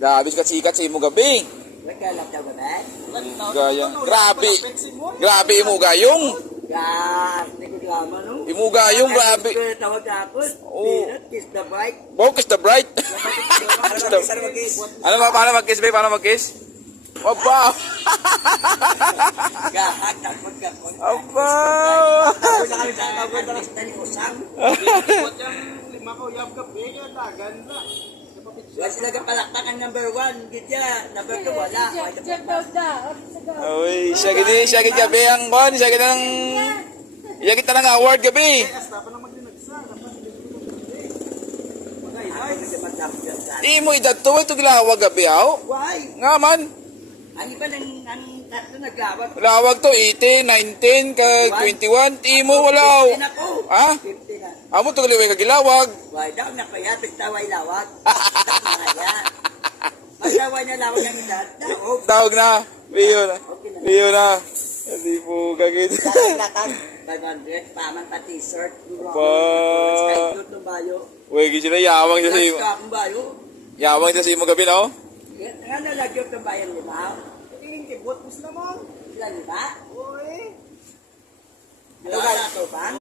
Grabe ka sikat sa imo gabi. Nagkalap daw ba ba? Gaya. Grabe. Grabe imo gayong. Gas, hindi ko drama, no? Imo gayong grabe. Tawag ako. Oo. Kiss the bike. Focus the bright. Ano ba, paano mag-kiss, babe? Paano mag-kiss? Aba! Gahak, tapos gahak. Aba! Tapos na kami sa tawag na ni Usang. Lima ko, yab ka, bigyan, ganda. Wala sila kapalakpak ang number 1. Gitya, number 2 wala. Uy, siya gini gabi ang kon, siya gini ng... Siya kita ng award gabi. Dapat na maglinagsa, dapat Di mo idato, ito gilawag gabi, aw? Why? Nga man. Ang iba ng tatlo naglawag. Lawag to, 18, 19, kag 21. Di mo wala, aw. 15 ako. Ha? 15 na. Amo to galiway kagilawag. Why daw na kaya taway lawag. Kaya. Magtaway na lawag ng lahat. Daog. Tawag na. Biyo na. Biyo na. Hindi po gagawin. Latag. 500. Paman pa t-shirt. Pa. Skype ng bayo. Uy, gito na yawang siya sa imo. Skype ng bayo. Yawang siya sa imo gabi, no? Nga nalagyot ng bayan lima. tingin kay bot, naman. Ilan lima? Uy. Ano ba ito ba?